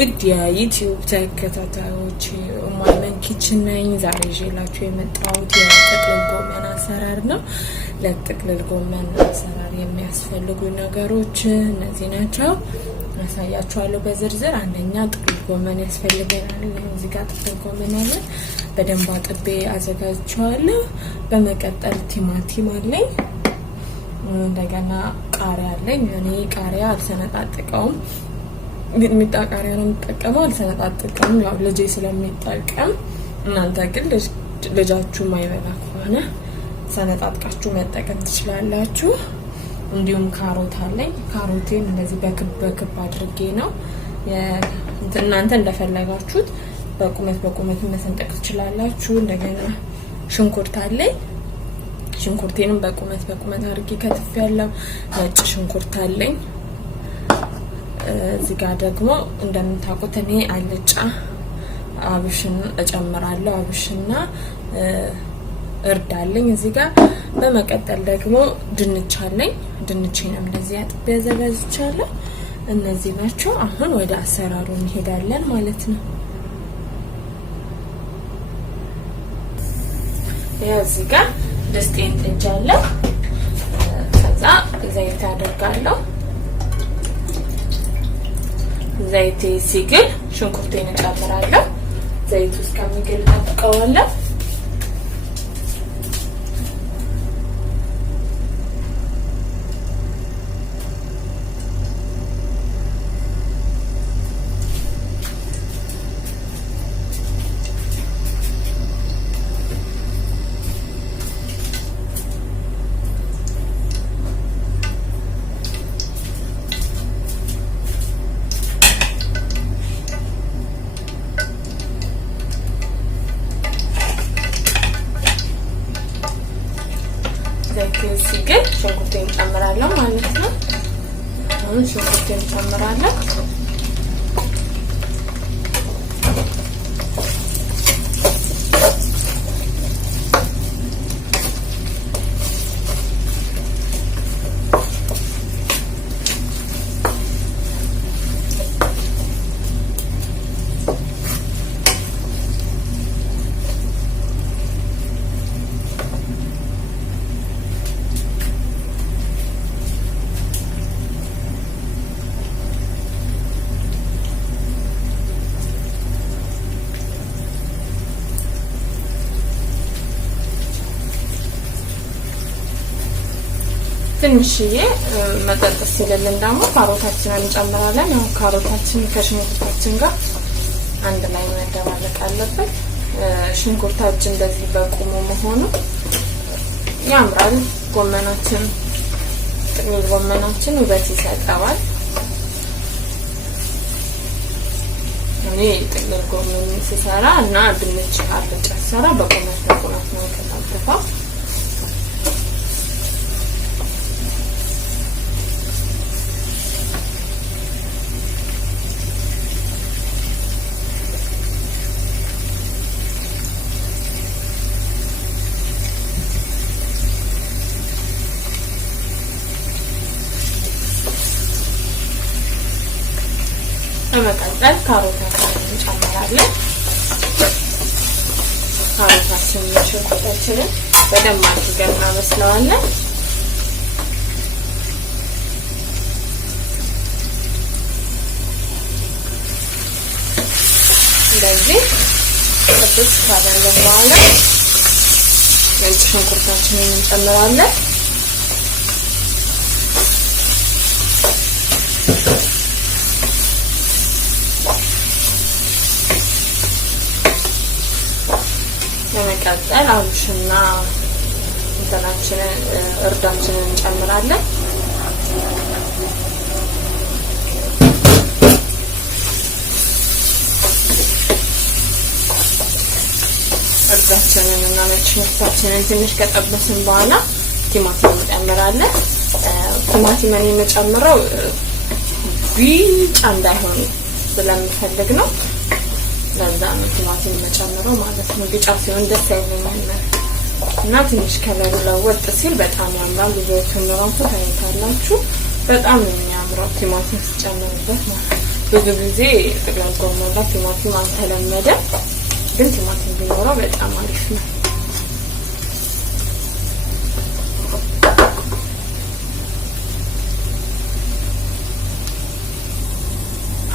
ውድ የዩቲዩብ ተከታታዮች ማይመን ኪችን ነኝ። ዛሬ ይዤላችሁ የመጣሁት የጥቅልል ጎመን አሰራር ነው። ለጥቅልል ጎመን አሰራር የሚያስፈልጉ ነገሮች እነዚህ ናቸው። አሳያችኋለሁ በዝርዝር። አንደኛ ጥቅልል ጎመን ያስፈልገናል። እዚህ ጋር ጥቅልል ጎመን አለ፣ በደንብ አጥቤ አዘጋጅቼዋለሁ። በመቀጠል ቲማቲም አለኝ፣ እንደገና ቃሪያ አለኝ። እኔ ቃሪያ አልሰነጣጥቀውም፣ ሚጣ ቃሪያ ነው የምጠቀመው፣ አልሰነጣጥቀም። ያው ልጄ ስለሚጠቀም እናንተ ግን ልጃችሁ ማይበላ ከሆነ ሰነጣጥቃችሁ መጠቀም ትችላላችሁ። እንዲሁም ካሮት አለኝ። ካሮቴን እንደዚህ በክብ አድርጌ ነው እናንተ እንደፈለጋችሁት በቁመት መሰንጠቅ ትችላላችሁ። እንደገና ሽንኩርት አለኝ። ሽንኩርቴንም በቁመት አድርጌ ከትፌያለሁ። ነጭ ሽንኩርት አለኝ። እዚህ ጋር ደግሞ እንደምታውቁት እኔ አልጫ አብሽን እጨምራለሁ። አብሽና እርድ አለኝ እዚህ ጋር። በመቀጠል ደግሞ ድንች አለኝ። ድንቼንም እንደዚህ አጥቤ አዘጋጅቻለሁ። እነዚህ ናቸው። አሁን ወደ አሰራሩ እንሄዳለን ማለት ነው። ያው እዚህ ጋር ድስቴን ጥጃለሁ። ከዛ ዘይት አደርጋለሁ። ዘይት ሲግል ሽንኩርቴን እጨምራለሁ። ዘይቱ እስከሚግል ጠብቀዋለሁ። ሲግል ሽንኩርቴን ጨምራለሁ ማለት ነው። አሁን ሽንኩርቴን ጨምራለሁ። ትንሽዬ መጠጥ ሲልልን ደግሞ ካሮታችንን እንጨምራለን። ያው ካሮታችን ከሽንኩርታችን ጋር አንድ ላይ መደባለቅ አለበት። ሽንኩርታችን እንደዚህ በቁሙ መሆኑ ያምራል። ጎመናችን ጥቅልል ጎመናችን ውበት ይሰጠዋል። እኔ ጥቅልል ጎመን ስሰራ እና ድንች አልጫ ስሰራ በቁመት ነው ከተፈተፈው። በመቀጠል ካሮታችንን እንጨምራለን። ካሮታችንን ሽንኩርታችንን በደንብ አድርገን እናበስለዋለን። እንደዚህ ጥብስ ካደረግን በኋላ ነጭ ሽንኩርታችንን እንጨምራለን። በመቀጠል አብሽና እርዳችንን እንጨምራለን። እርዳችንን እና ነጭ ሽንኩርታችንን ትንሽ ከጠበስን በኋላ ቲማቲም እንጨምራለን። ቲማቲምን የምጨምረው ቢጫ እንዳይሆን ስለምፈልግ ነው። ለዛ ነው ቲማቲም መጨመረው ማለት ነው። ቢጫ ሲሆን ደስ አይለኝም እና ትንሽ ከለሩ ለወጥ ሲል በጣም ያምራል። ልጆቹን ራሱ ታይታላችሁ፣ በጣም ነው የሚያምረው ቲማቲም ሲጨመርበት ማለት ነው። ብዙ ጊዜ ጥቅልል ጎመን ላይ ቲማቲም አልተለመደም፣ ግን ቲማቲም ቢኖረው በጣም አሪፍ ነው።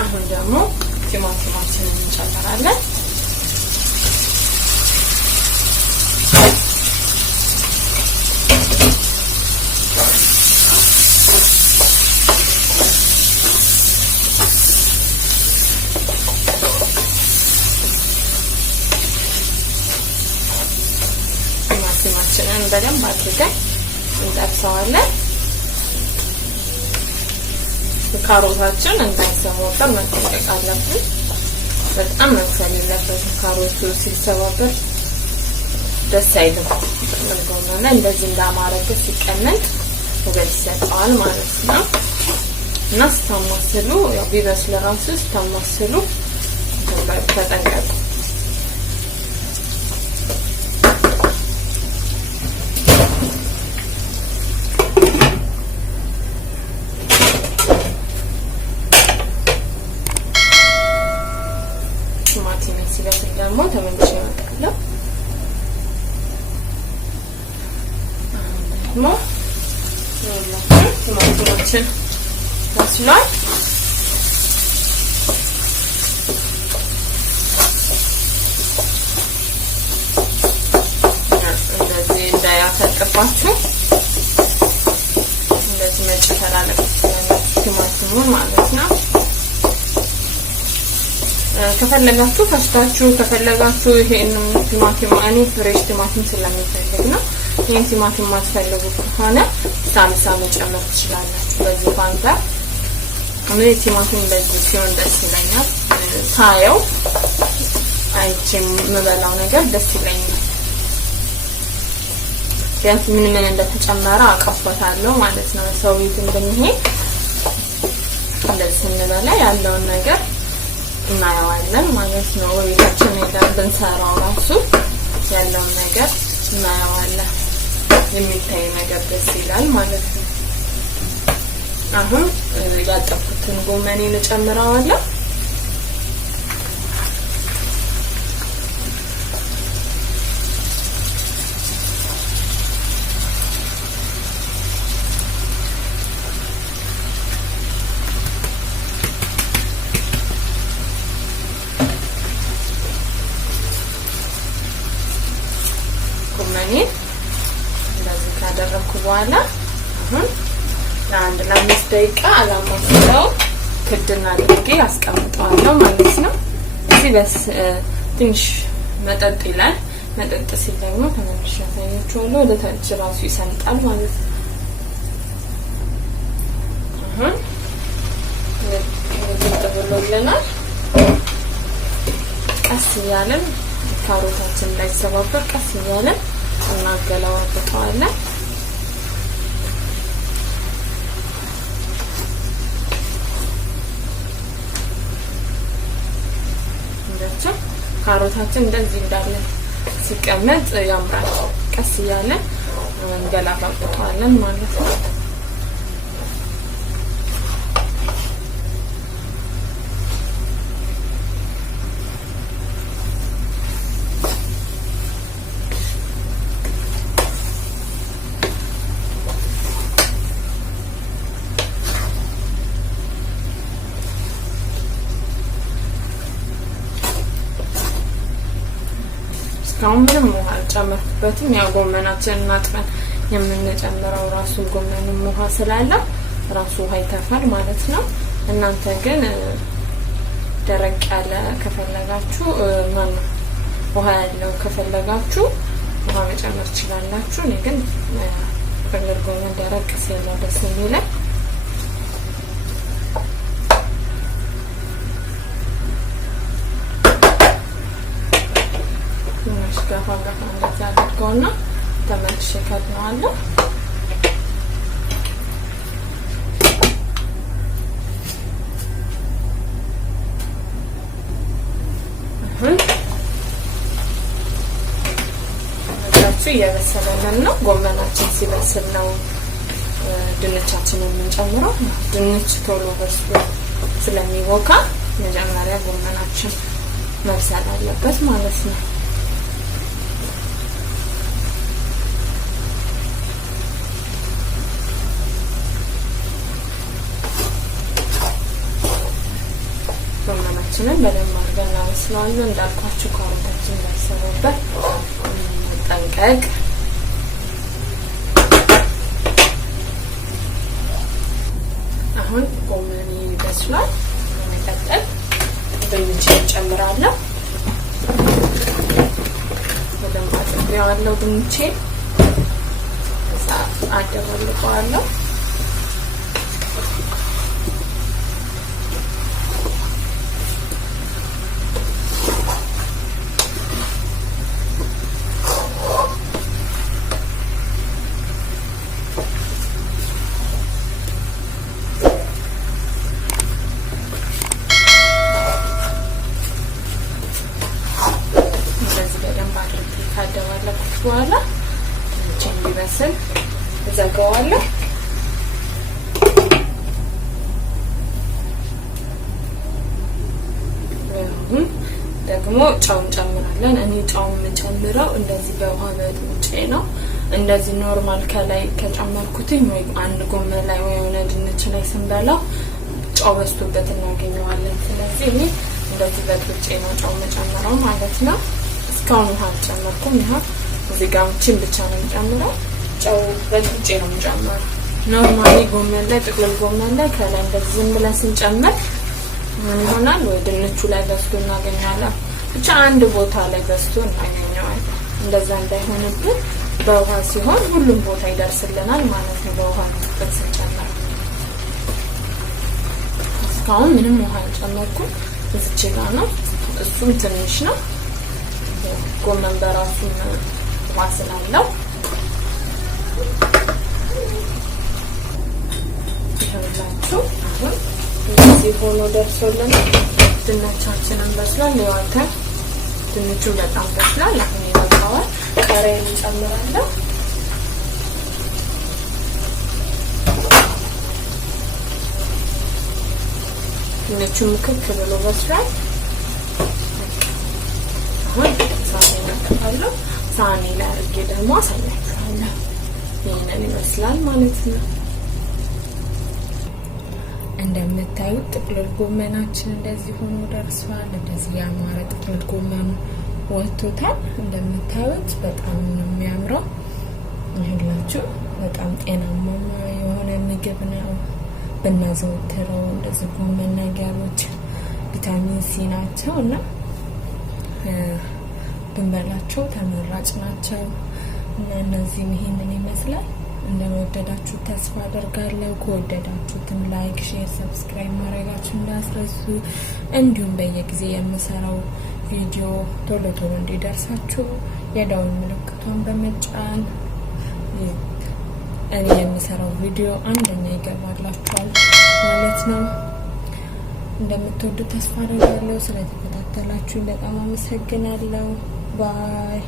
አሁን ደግሞ ቲማቲማችንን እንጨምራለን። ቲማቲማችንን በደንብ አድርገን እንጠብሰዋለን። ካሮታችን እንዳይሰባበር መጠንቀቅ አለብን። በጣም መብሰል የለበትም። ካሮቱ ሲሰባበር ደስ አይልም። ለጎመን እንደዚህ እንዳማረበት ሲቀመጥ ውበት ይሰጠዋል ማለት ነው። እና ስታማስሉ ያው ቢበስል ራሱ ስታማስሉ ተጠንቀቁ። ቲማቲም ሲበስል ደግሞ ተመልሼ እመጣለሁ። ቲማቲማችን በስሏል። እንደዚህ እንዳያፈጥባችሁ እንደዚህ መጨፈር አለበት ቲማቲሙን ማለት ነው። ከፈለጋችሁ ፈስታችሁ ከፈለጋችሁ ይሄን ቲማቲም እኔ ፍሬሽ ቲማቲም ስለምፈልግ ነው። ይሄን ቲማቲም ማትፈልጉ ከሆነ ሳልሳ መጨመር ትችላላችሁ። በዚህ ፋንታ እኔ ቲማቲም እንደዚህ ሲሆን ደስ ይለኛል። ሳየው አይቼ የምበላው ነገር ደስ ይለኛል። ቢያንስ ምን ምን እንደተጨመረ አውቀበታለሁ ማለት ነው። ሰው ቤት እንደሚሄድ እንደዚህ ስንበላ ያለውን ነገር እናየዋለን ማለት ነው። ወይታችን ሄደን ብንሰራው ራሱ ያለውን ነገር እናየዋለን። የሚታይ ነገር ደስ ይላል ማለት ነው። አሁን ያጠብኩትን ጎመኔን እጨምረዋለሁ። እንደዚህ ካደረኩ በኋላ አሁን ለ5 ደቂቃ አላማስለው ክድና አድርጌ አስቀምጠዋለሁ ማለት ነው። እዚህ በስ ትንሽ መጠጥ ይላል። መጠጥ ሲል ደግሞ ተመልሼ አሳያችኋለሁ። ወደ ታች ራሱ ይሰምጣል ማለት ነው። አሁን ተበሎልናል። ቀስ እያለን ካሮታችን እንዳይሰባበር ቀስ እያለን እናገላዋለን። እንደዚህ ካሮታችን እንደዚህ እንዳለ ሲቀመጥ ያምራል። ቀስ እያለን እንገላባበጠዋለን ማለት ነው። እስካሁን ምንም ውሃ አልጨመርኩበትም። ያው ጎመናችንን አጥፈን የምንጨምረው ራሱ ጎመኑም ውሃ ስላለው ራሱ ውሃ ይተፋል ማለት ነው። እናንተ ግን ደረቅ ያለ ከፈለጋችሁ ውሃ ያለው ከፈለጋችሁ ውሃ መጨመር ትችላላችሁ። እኔ ግን ጥቅልል ጎመን ደረቅ ሲል ነው ደስ የሚለኝ። ገፋ ገፋ እንደዚህ አድርገውና ተመልሼ ከድነዋለሁ። አሁን እዛችሁ እየበሰለልን ነው። ጎመናችን ሲበስል ነው ድንቻችንን የምንጨምረው። ድንች ቶሎ በስሎ ስለሚቦካ መጀመሪያ ጎመናችን መብሰል አለበት ማለት ነው። ጎመናችንን በደንብ አድርገን እናበስለዋለን። እንዳልኳችሁ ካሮታችን እንዳይሰበበት መጠንቀቅ። አሁን ጎመን ይበስላል። በመቀጠል ድንች እንጨምራለሁ። በደንብ አጥቤዋለሁ ድንቼን። ከዛ አደባልቀዋለሁ። ካደባለኩት በኋላ ድንች እንዲበስል እዘጋዋለሁ። ደግሞ ጨው እንጨምራለን። እኔ ጨው የምጨምረው እንደዚህ በውሃ በጥብጬ ነው። እንደዚህ ኖርማል ከላይ ከጨመርኩትኝ ወይ አንድ ጎመን ላይ ወይ የሆነ ድንች ላይ ስንበላው ጨው በዝቶበት እናገኘዋለን። ስለዚህ እኔ እንደዚህ በጥብጬ ነው ጨው የምጨምረው ማለት ነው። እስካሁን ውሃ አልጨመርኩም። ይሄ እዚህ ጋር ብቻ ነው የምጨምረው። ጨው በጥብጬ ነው የምጨምረው። ኖርማሊ ጎመን ላይ ጥቅልል ጎመን ላይ ከላይ እንደዚህ ዝም ብለን ስንጨምር ምን ይሆናል? ወይ ድንቹ ላይ በስቶ እናገኛለን። ብቻ አንድ ቦታ ላይ በስቶ እናገኘዋለን። እንደዛ እንዳይሆንብን በውሃ ሲሆን ሁሉም ቦታ ይደርስልናል ማለት ነው። በውሃ ጥብጥ ስንጨምር እስካሁን ምንም ውሃ አልጨመርኩም። እዚች ጋር ነው። እሱም ትንሽ ነው። ጎመን በራሱ ውሃ ስላለው ይኸውላችሁ አሁን እንደዚህ ሆኖ ደርሶልናል። ድንቻችንን በስሏል። ለዋታ ድንቹ በጣም በስሏል። አሁን ይበቃዋል። ቃሪያን እንጨምራለን። ድንቹ ምክክ ብሎ በስሏል። አሁን ሳኔ ሳኔ ላይ አድርጌ ደግሞ አሳያችኋለሁ። ይሄንን ይመስላል ማለት ነው። እንደምታዩት ጥቅልል ጎመናችን እንደዚህ ሆኖ ደርሷል። እንደዚህ ያማረ ጥቅልል ጎመኑ ወጥቶታል። እንደምታዩት በጣም ነው የሚያምረው። ይሄላችሁ በጣም ጤናማ የሆነ ምግብ ነው። ብናዘወትረው እንደዚህ ጎመን ነገሮች ቪታሚን ሲ ናቸው እና ብንበላቸው ተመራጭ ናቸው እና እነዚህም ይሄንን ይመስላል። እንደወደዳችሁ ተስፋ አደርጋለሁ። ከወደዳችሁትም ላይክ፣ ሼር፣ ሰብስክራይብ ማድረጋችሁ እንዳትረሱ። እንዲሁም በየጊዜ የምሰራው ቪዲዮ ቶሎ ቶሎ እንዲደርሳችሁ የደወል ምልክቷን በመጫን እኔ የምሰራው ቪዲዮ አንደኛ ይገባላችኋል ማለት ነው። እንደምትወዱ ተስፋ አደርጋለሁ። ስለተከታተላችሁ በጣም አመሰግናለሁ። ባይ